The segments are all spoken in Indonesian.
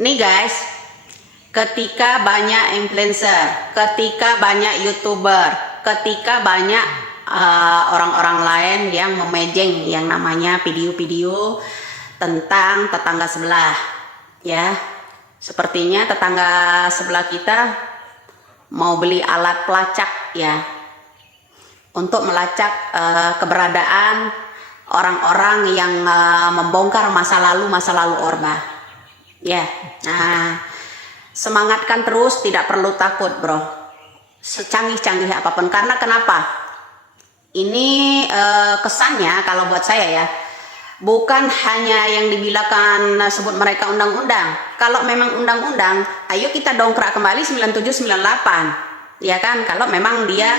Nih guys, ketika banyak influencer, ketika banyak youtuber, ketika banyak orang-orang lain yang memejeng yang namanya video-video tentang tetangga sebelah, ya, sepertinya tetangga sebelah kita mau beli alat pelacak, ya, untuk melacak keberadaan orang-orang yang membongkar masa lalu Orba. Ya, nah, semangatkan terus, tidak perlu takut, bro. Secanggih-canggih apapun. Karena kenapa? Ini kesannya kalau buat saya ya, bukan hanya yang dibilangkan sebut mereka undang-undang. Kalau memang undang-undang, ayo kita dongkrak kembali 9798. Ya kan, kalau memang dia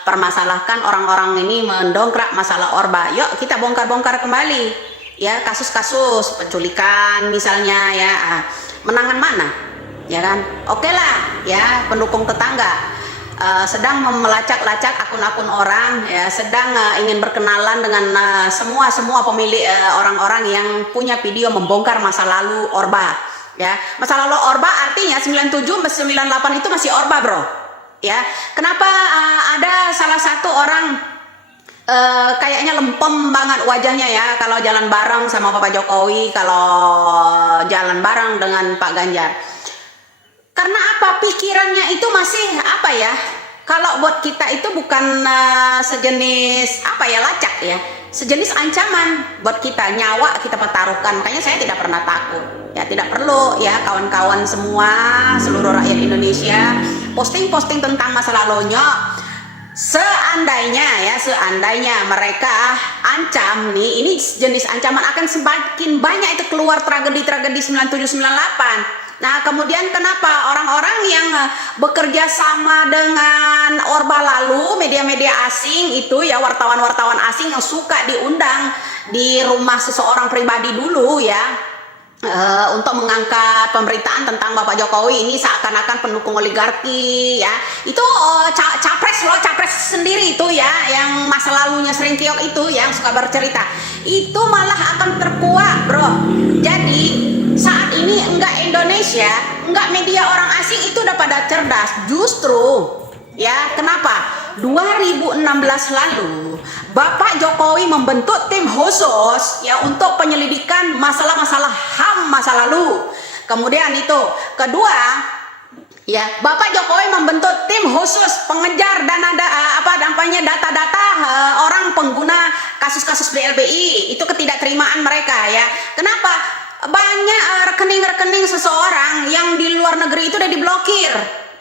permasalahkan orang-orang ini mendongkrak masalah Orba, yuk kita bongkar-bongkar kembali. Ya, kasus-kasus penculikan misalnya, ya, menangan mana, ya kan? Oke lah, ya, pendukung tetangga sedang melacak-lacak akun-akun orang, ya, sedang ingin berkenalan dengan semua pemilik orang-orang yang punya video membongkar masa lalu Orba, ya. Masa lalu Orba artinya 97 98 itu masih Orba, bro, ya. Kenapa ada salah satu orang kayaknya lempem banget wajahnya, ya, kalau jalan bareng sama Bapak Jokowi, kalau jalan bareng dengan Pak Ganjar. Karena apa? Pikirannya itu masih apa ya? Kalau buat kita itu bukan sejenis apa ya, lacak ya, sejenis ancaman buat kita, nyawa kita pertaruhkan. Makanya saya tidak pernah takut. Ya, tidak perlu ya kawan-kawan semua, seluruh rakyat Indonesia posting-posting tentang masa lalunya. Seandainya mereka ancam nih, ini jenis ancaman akan semakin banyak itu keluar tragedi-tragedi 9798. Nah, kemudian kenapa orang-orang yang bekerja sama dengan Orba lalu, media-media asing itu ya, wartawan-wartawan asing yang suka diundang di rumah seseorang pribadi dulu ya, untuk mengangkat pemberitaan tentang Bapak Jokowi ini seakan-akan pendukung oligarki, ya. Itu capres sendiri itu ya, yang masa lalunya sering kiok itu, yang suka bercerita, itu malah akan terkuak, bro. Jadi saat ini enggak Indonesia, enggak media orang asing itu udah pada cerdas, justru ya. Kenapa? 2016 lalu Bapak Jokowi membentuk tim khusus ya untuk penyelidikan masalah-masalah HAM masa lalu. Kemudian itu kedua, ya, Bapak Jokowi membentuk tim khusus pengejar data-data orang pengguna kasus-kasus BLBI, itu ketidakterimaan mereka ya. Kenapa? Banyak rekening-rekening seseorang yang di luar negeri itu udah diblokir,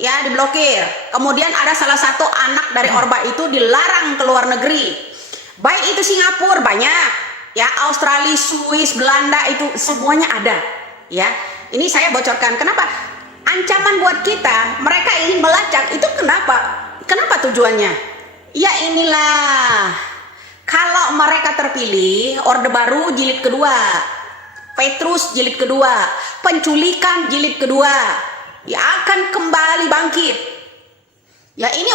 ya, diblokir. Kemudian ada salah satu anak dari Orba itu dilarang ke luar negeri. Baik itu Singapura banyak, ya, Australia, Swiss, Belanda, itu semuanya ada, ya. Ini saya bocorkan. Kenapa? Ancaman buat kita, mereka ingin melacak itu kenapa? Kenapa tujuannya? Ya inilah, kalau mereka terpilih, Orde Baru jilid kedua, Petrus jilid kedua, penculikan jilid kedua, ya akan kembali bangkit. Ya, ini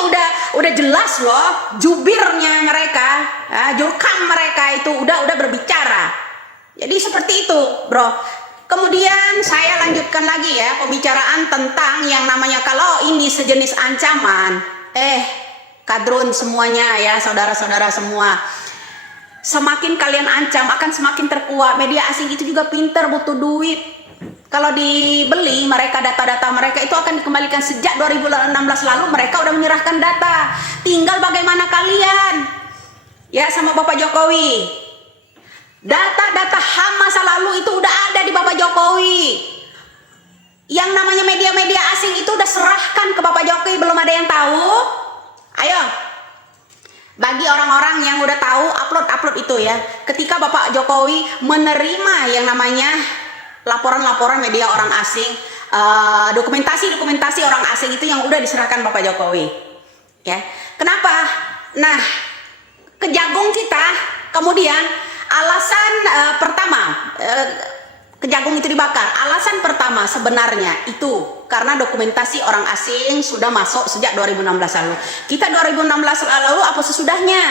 udah jelas loh, jubirnya mereka, ya, jurkam mereka itu udah berbicara. Jadi seperti itu, bro. Kemudian saya lanjutkan lagi ya pembicaraan tentang yang namanya, kalau ini sejenis ancaman, kadrun semuanya ya, saudara-saudara semua, semakin kalian ancam akan semakin terkuat. Media asing itu juga pinter, butuh duit. Kalau dibeli mereka, data-data mereka itu akan dikembalikan. Sejak 2016 lalu mereka udah menyerahkan data. Tinggal bagaimana kalian ya sama Bapak Jokowi. Data-data HAM masa lalu itu udah ada di Bapak Jokowi. Yang namanya media-media asing itu udah serahkan ke Bapak Jokowi, belum ada yang tahu. Ayo, bagi orang-orang yang udah tahu, upload itu ya. Ketika Bapak Jokowi menerima yang namanya laporan-laporan media orang asing, dokumentasi orang asing itu yang udah diserahkan Bapak Jokowi, ya. Kenapa? Nah, kejagung kita kemudian alasan pertama, kejagung itu dibakar. Alasan pertama sebenarnya itu karena dokumentasi orang asing sudah masuk sejak 2016 lalu. Kita 2016 lalu apa sesudahnya?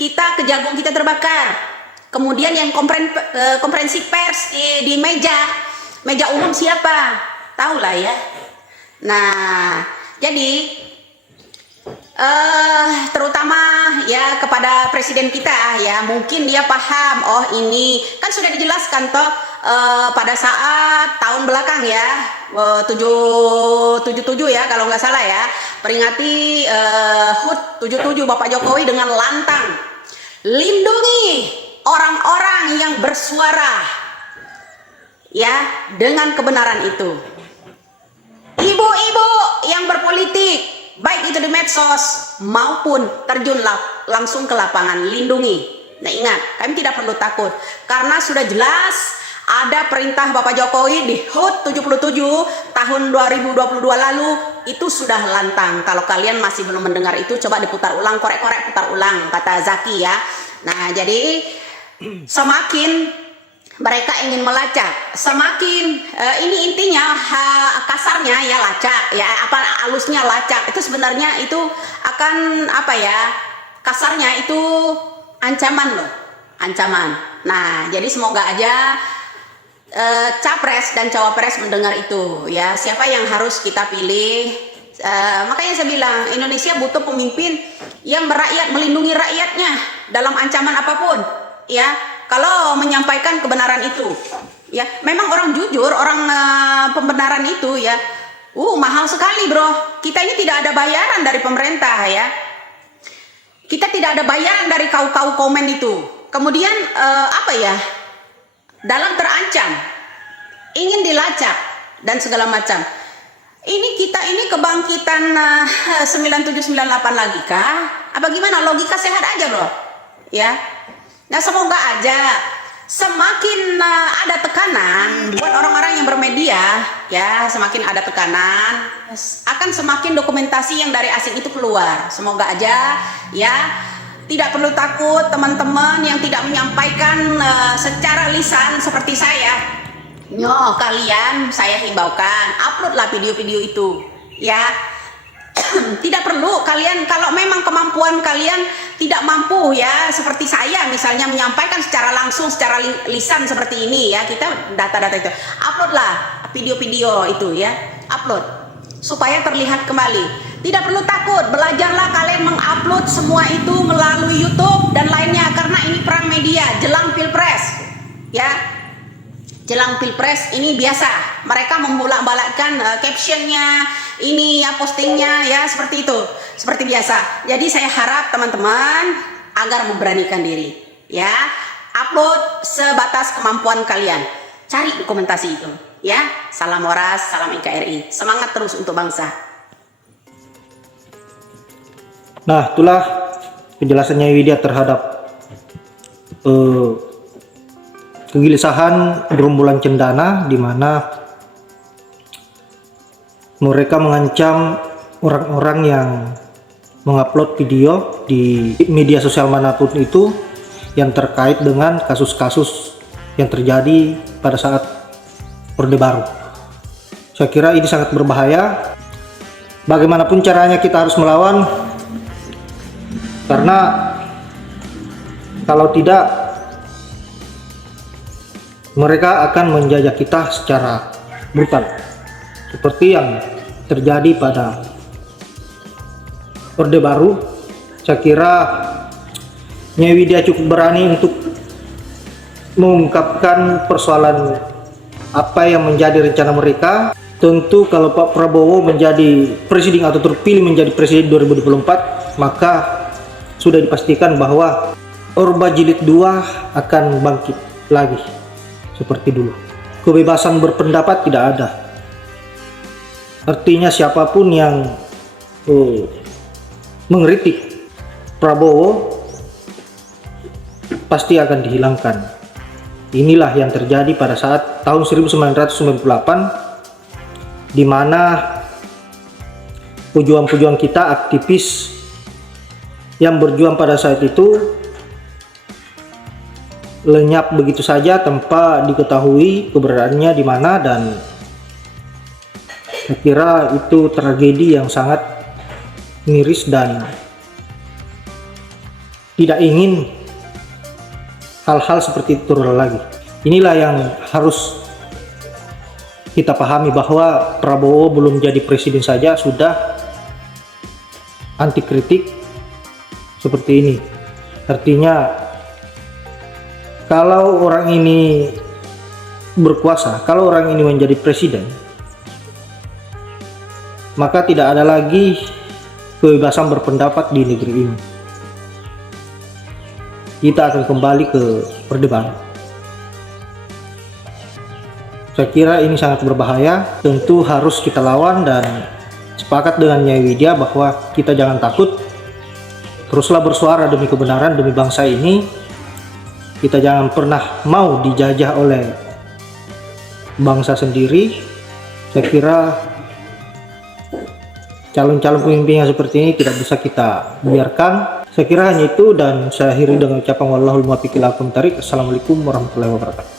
Kita kejagung kita terbakar. Kemudian yang konferensi pers di meja Meja umum siapa? Tahu lah ya. Nah, jadi terutama ya kepada presiden kita ya, mungkin dia paham, oh ini kan sudah dijelaskan toh pada saat tahun belakang ya, 77 ya kalau nggak salah ya, peringati HUT 77 Bapak Jokowi dengan lantang, lindungi orang-orang yang bersuara ya dengan kebenaran itu. Ibu-ibu yang berpolitik, baik itu di medsos maupun terjun langsung ke lapangan, lindungi. Nah ingat, kami tidak perlu takut karena sudah jelas ada perintah Bapak Jokowi di HUT 77 tahun 2022 lalu, itu sudah lantang. Kalau kalian masih belum mendengar itu, coba diputar ulang, korek-korek putar ulang, kata Zaki ya. Nah jadi semakin mereka ingin melacak, semakin ini intinya kasarnya ya lacak ya, apa halusnya lacak, itu sebenarnya itu akan apa ya, kasarnya itu ancaman loh, ancaman. Nah jadi semoga aja capres dan cawapres mendengar itu ya, siapa yang harus kita pilih. Makanya saya bilang Indonesia butuh pemimpin yang merakyat, melindungi rakyatnya dalam ancaman apapun ya. Kalau menyampaikan kebenaran itu, ya memang orang jujur, orang pembenaran itu ya, mahal sekali bro. Kita ini tidak ada bayaran dari pemerintah ya. Kita tidak ada bayaran dari kau-kau komen itu. Kemudian apa ya? Dalam terancam, ingin dilacak dan segala macam. Ini kita ini kebangkitan 9798 lagi kah? Apa gimana? Logika sehat aja bro, ya. Nah semoga aja semakin ada tekanan buat orang-orang yang bermedia ya, semakin ada tekanan akan semakin dokumentasi yang dari asing itu keluar. Semoga aja ya, tidak perlu takut teman-teman yang tidak menyampaikan secara lisan seperti saya. Kalian saya himbaukan uploadlah video-video itu ya. Tidak perlu kalian, kalau memang kemampuan kalian tidak mampu ya, seperti saya misalnya menyampaikan secara langsung, secara lisan seperti ini ya, kita data-data itu uploadlah video-video itu ya, upload supaya terlihat kembali. Tidak perlu takut, belajarlah kalian mengupload semua itu melalui YouTube dan lainnya, karena ini perang media jelang pilpres ya. Jelang pilpres ini biasa mereka membolak-balikkan captionnya, ini ya postingnya ya, seperti itu, seperti biasa. Jadi saya harap teman-teman agar memberanikan diri ya, upload sebatas kemampuan kalian, cari dokumentasi itu ya. Salam waras, salam NKRI, semangat terus untuk bangsa. Nah itulah penjelasannya Widya terhadap kegelisahan gerombolan cendana, di mana mereka mengancam orang-orang yang mengupload video di media sosial manapun itu yang terkait dengan kasus-kasus yang terjadi pada saat Orde Baru. Saya kira ini sangat berbahaya. Bagaimanapun caranya kita harus melawan, karena kalau tidak mereka akan menjajah kita secara brutal seperti yang terjadi pada Orde Baru. Saya kira Nyai Widya cukup berani untuk mengungkapkan persoalan apa yang menjadi rencana mereka. Tentu kalau Pak Prabowo menjadi presiden atau terpilih menjadi presiden 2024, maka sudah dipastikan bahwa Orba Jilid 2 akan bangkit lagi seperti dulu. Kebebasan berpendapat tidak ada. Artinya siapapun yang mengkritik Prabowo pasti akan dihilangkan. Inilah yang terjadi pada saat tahun 1998, di mana pejuang-pejuang kita, aktivis yang berjuang pada saat itu lenyap begitu saja tanpa diketahui keberadaannya di mana, dan saya kira itu tragedi yang sangat miris dan tidak ingin hal-hal seperti itu terulang lagi. Inilah yang harus kita pahami bahwa Prabowo belum jadi presiden saja sudah anti kritik seperti ini. Artinya kalau orang ini berkuasa, kalau orang ini menjadi presiden, maka tidak ada lagi kebebasan berpendapat di negeri ini. Kita akan kembali ke perdebatan. Saya kira ini sangat berbahaya, tentu harus kita lawan, dan sepakat dengan Nyai Widya bahwa kita jangan takut, teruslah bersuara demi kebenaran, demi bangsa ini. Kita jangan pernah mau dijajah oleh bangsa sendiri. Saya kira calon-calon pemimpin yang seperti ini tidak bisa kita biarkan. Saya kira hanya itu, dan saya akhiri dengan ucapan wallahul muwaffiq ila aqwamit thoriq. Assalamualaikum warahmatullahi wabarakatuh.